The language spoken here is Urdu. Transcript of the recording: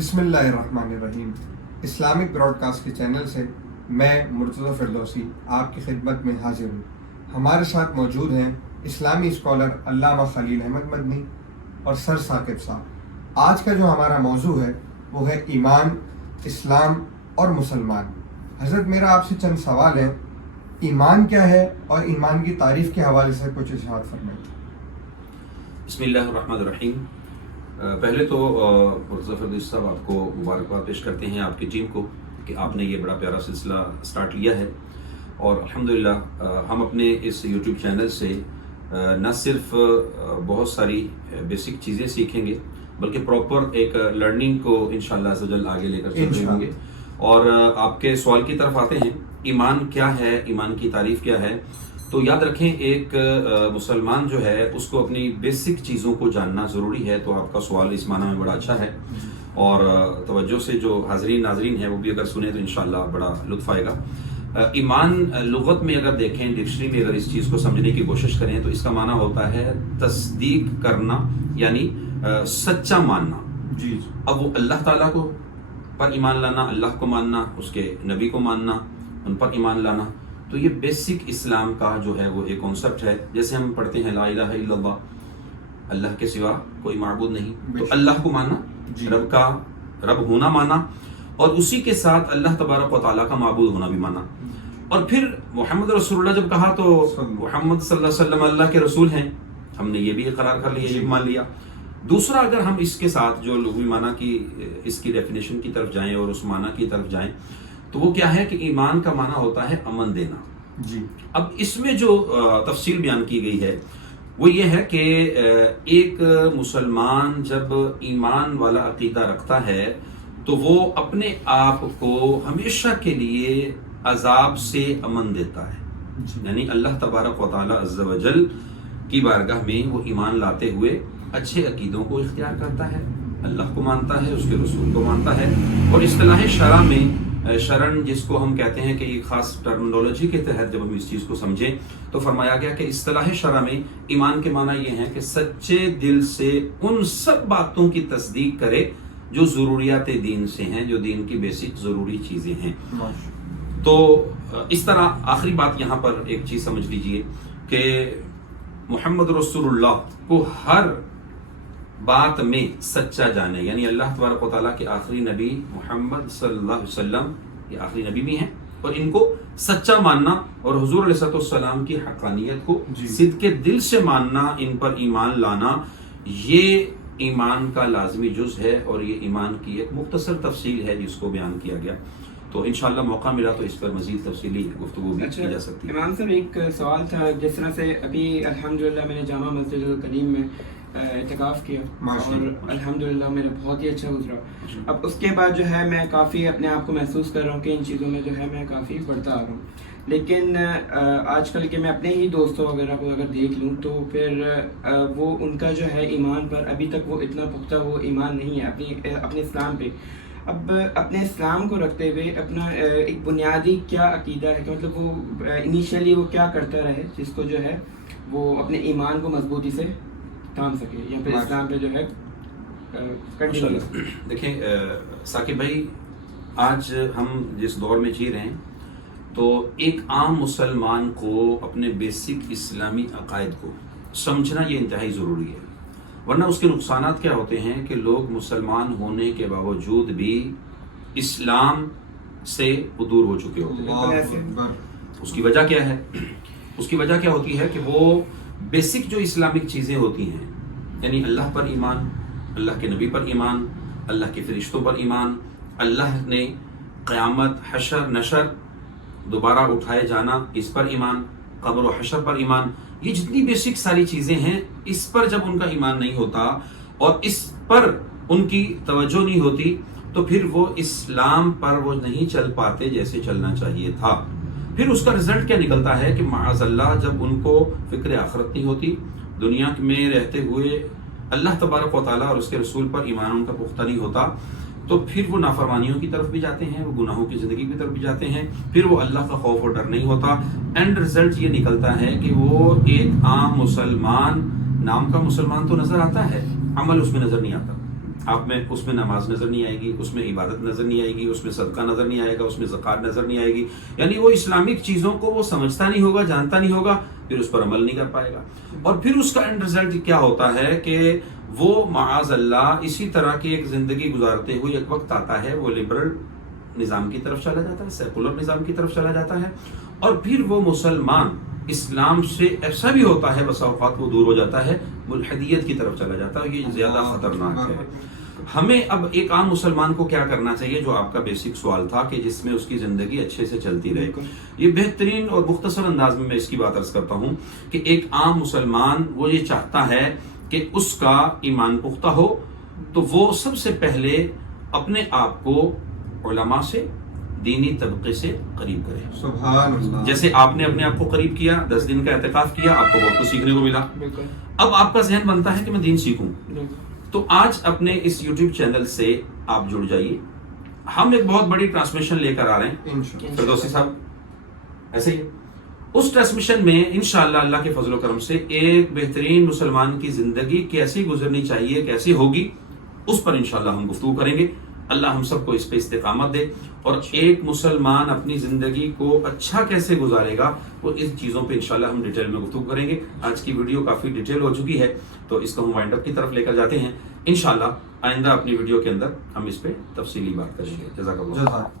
بسم اللہ الرحمن الرحیم۔ اسلامک براڈ کاسٹ کے چینل سے میں مرتضی فردوسی آپ کی خدمت میں حاضر ہوں۔ ہمارے ساتھ موجود ہیں اسلامی اسکالر علامہ خلیل احمد مدنی اور سر ثاقب صاحب۔ آج کا جو ہمارا موضوع ہے وہ ہے ایمان، اسلام اور مسلمان۔ حضرت میرا آپ سے چند سوال ہیں، ایمان کیا ہے اور ایمان کی تعریف کے حوالے سے کچھ ارشاد فرمائیں۔ بسم اللہ الرحمن الرحیم۔ پہلے تو مرتضی فردوسی صاحب آپ کو مبارکباد پیش کرتے ہیں، آپ کی ٹیم کو، کہ آپ نے یہ بڑا پیارا سلسلہ سٹارٹ لیا ہے، اور الحمدللہ ہم اپنے اس یوٹیوب چینل سے نہ صرف بہت ساری بیسک چیزیں سیکھیں گے بلکہ پراپر ایک لرننگ کو انشاءاللہ عز و جل آگے لے کر چل رہے ہوں گے۔ اور آپ کے سوال کی طرف آتے ہیں، ایمان کیا ہے، ایمان کی تعریف کیا ہے؟ تو یاد رکھیں، ایک مسلمان جو ہے اس کو اپنی بیسک چیزوں کو جاننا ضروری ہے۔ تو آپ کا سوال اس معنی میں بڑا اچھا ہے، اور توجہ سے جو حاضرین ناظرین ہیں وہ بھی اگر سنیں تو انشاءاللہ بڑا لطف آئے گا۔ ایمان لغت میں اگر دیکھیں، ڈکشنری میں اگر اس چیز کو سمجھنے کی کوشش کریں تو اس کا معنی ہوتا ہے تصدیق کرنا، یعنی سچا ماننا۔ جی اب وہ اللہ تعالیٰ کو پر ایمان لانا، اللہ کو ماننا، اس کے نبی کو ماننا، ان پر ایمان لانا، تو یہ بیسک اسلام کا جو ہے وہ ایک کانسیپٹ ہے۔ جیسے ہم پڑھتے ہیں لا الہ الا اللہ، اللہ کے سوا کوئی معبود نہیں، تو اللہ کو ماننا، رب کا رب ہونا مانا، اور اسی کے ساتھ اللہ تبارک و تعالیٰ کا معبود ہونا بھی مانا۔ اور پھر محمد رسول اللہ جب کہا تو محمد صلی اللہ علیہ وسلم اللہ کے رسول ہیں، ہم نے یہ بھی اقرار کر لیا، یہ بھی مان لیا۔ دوسرا، اگر ہم اس کے ساتھ جو لغوی معنی کی اس کی ڈیفینیشن کی طرف جائیں اور اس معنی کی طرف جائیں تو وہ کیا ہے کہ ایمان کا معنی ہوتا ہے امن دینا۔ جی اب اس میں جو تفصیل بیان کی گئی ہے وہ یہ ہے کہ ایک مسلمان جب ایمان والا عقیدہ رکھتا ہے تو وہ اپنے آپ کو ہمیشہ کے لیے عذاب سے امن دیتا ہے، یعنی اللہ تبارک و تعالی عز و جل کی بارگاہ میں وہ ایمان لاتے ہوئے اچھے عقیدوں کو اختیار کرتا ہے، اللہ کو مانتا ہے، اس کے رسول کو مانتا ہے۔ اور اصطلاح شرع میں شرن جس کو ہم کہتے ہیں کہ ایک خاص ٹرمنالوجی کے تحت جب ہم اس چیز کو سمجھیں تو فرمایا گیا کہ اصطلاح شرع میں ایمان کے معنی یہ ہے کہ سچے دل سے ان سب باتوں کی تصدیق کرے جو ضروریات دین سے ہیں، جو دین کی بیسک ضروری چیزیں ہیں۔ تو اس طرح آخری بات یہاں پر ایک چیز سمجھ لیجئے کہ محمد رسول اللہ کو ہر بات میں سچا جانے، یعنی اللہ تبارک و تعالیٰ کے آخری نبی محمد صلی اللہ علیہ وسلم یہ آخری نبی بھی ہیں، اور ان کو سچا ماننا اور حضور علیہ السلام کی حقانیت کو صدق دل سے ماننا، ان پر ایمان لانا، یہ ایمان کا لازمی جز ہے، اور یہ ایمان کی ایک مختصر تفصیل ہے جس کو بیان کیا گیا۔ تو انشاءاللہ موقع ملا تو اس پر مزید تفصیلی گفتگو بھی کی جا سکتی ہے۔ امام صاحب، ایک سوال تھا، جس طرح سے ابھی الحمدللہ میں نے جامع مسجد الکریم میں اعتکاف کیا اور الحمدللہ میرا بہت ہی اچھا گزرا۔ اب اس کے بعد جو ہے میں کافی اپنے آپ کو محسوس کر رہا ہوں کہ ان چیزوں میں جو ہے میں کافی بڑھتا آ رہا ہوں، لیکن آج کل کے میں اپنے ہی دوستوں وغیرہ کو اگر دیکھ لوں تو پھر وہ ان کا جو ہے ایمان پر ابھی تک وہ اتنا پختہ وہ ایمان نہیں ہے اپنے اسلام پہ۔ اب اپنے اسلام کو رکھتے ہوئے اپنا ایک بنیادی کیا عقیدہ ہے کہ مطلب وہ انیشیلی وہ کیا کرتا رہے جس کو جو ہے وہ اپنے ایمان کو مضبوطی سے تھام سکے، یا پھر اسلام پہ جو ہے دیکھیں ثاقب بھائی، آج ہم جس دور میں جی رہے ہیں تو ایک عام مسلمان کو اپنے بیسک اسلامی عقائد کو سمجھنا یہ انتہائی ضروری ہے، ورنہ اس کے نقصانات کیا ہوتے ہیں کہ لوگ مسلمان ہونے کے باوجود بھی اسلام سے دور ہو چکے ہوتے ہیں۔ اس کی وجہ کیا ہے؟ اس کی وجہ کیا ہوتی ہے کہ وہ بیسک جو اسلامک چیزیں ہوتی ہیں، یعنی اللہ پر ایمان، اللہ کے نبی پر ایمان، اللہ کے فرشتوں پر ایمان، اللہ نے قیامت، حشر، نشر، دوبارہ اٹھائے جانا، اس پر ایمان، قبر و حشر پر ایمان، یہ جتنی بیسک ساری چیزیں ہیں اس پر جب ان کا ایمان نہیں ہوتا اور اس پر ان کی توجہ نہیں ہوتی تو پھر وہ اسلام پر وہ نہیں چل پاتے جیسے چلنا چاہیے تھا۔ پھر اس کا رزلٹ کیا نکلتا ہے کہ معاذ اللہ جب ان کو فکر آخرت نہیں ہوتی، دنیا میں رہتے ہوئے اللہ تبارک و تعالیٰ اور اس کے رسول پر ایمان ان کا پختہ نہیں ہوتا تو پھر وہ نافرمانیوں کی طرف بھی جاتے ہیں، وہ گناہوں کی زندگی کی طرف بھی جاتے ہیں، پھر وہ اللہ کا خوف اور ڈر نہیں ہوتا۔ اینڈ رزلٹ یہ نکلتا ہے کہ وہ ایک عام مسلمان، نام کا مسلمان تو نظر آتا ہے، عمل اس میں نظر نہیں آتا۔ آپ میں اس میں نماز نظر نہیں آئے گی، اس میں عبادت نظر نہیں آئے گی، اس میں صدقہ نظر نہیں آئے گا، اس میں زکوٰۃ نظر نہیں آئے گی، یعنی وہ اسلامک چیزوں کو وہ سمجھتا نہیں ہوگا، جانتا نہیں ہوگا، پھر اس پر عمل نہیں کر پائے گا، اور پھر اس کا اینڈ رزلٹ کیا ہوتا ہے کہ وہ معاذ اللہ اسی طرح کی ایک زندگی گزارتے ہوئے ایک وقت آتا ہے وہ لبرل نظام کی طرف چلا جاتا ہے، سیکولر نظام کی طرف چلا جاتا ہے، اور پھر وہ مسلمان اسلام سے ایسا بھی ہوتا ہے بسا اوقات وہ دور ہو جاتا ہے، ملحدیت کی طرف چلا جاتا ہے، یہ زیادہ خطرناک ہے۔ ہمیں اب ایک عام مسلمان کو کیا کرنا چاہیے، جو آپ کا بیسک سوال تھا کہ جس میں اس کی زندگی اچھے سے چلتی رہے، یہ بہترین اور مختصر انداز میں اس کی بات عرض کرتا ہوں کہ ایک عام مسلمان وہ یہ چاہتا ہے کہ اس کا ایمان پختہ ہو، تو وہ سب سے پہلے اپنے آپ کو علماء سے، دینی طبقے سے قریب کرے۔ سبحان اللہ۔ جیسے آپ نے اپنے آپ کو قریب کیا، 10 دن کا اعتکاف کیا، آپ کو بہت کچھ سیکھنے کو ملا، اب آپ کا ذہن بنتا ہے کہ میں دین سیکھوں، تو آج اپنے اس یوٹیوب چینل سے آپ جڑ جائیے۔ ہم ایک بہت بڑی ٹرانسمیشن لے کر آ رہے ہیں فردوسی صاحب، ایسے ہی اس ٹرانسمیشن میں انشاءاللہ اللہ کے فضل و کرم سے ایک بہترین مسلمان کی زندگی کیسی گزرنی چاہیے، کیسی ہوگی، اس پر انشاءاللہ ہم گفتگو کریں گے۔ اللہ ہم سب کو اس پہ استقامت دے، اور ایک مسلمان اپنی زندگی کو اچھا کیسے گزارے گا، وہ ان چیزوں پہ انشاءاللہ ہم ڈیٹیل میں گفتگو کریں گے۔ آج کی ویڈیو کافی ڈیٹیل ہو چکی ہے، تو اس کو ہم وائنڈ اپ کی طرف لے کر جاتے ہیں۔ انشاءاللہ آئندہ اپنی ویڈیو کے اندر ہم اس پہ تفصیلی بات کریں گے۔ جزاک اللہ۔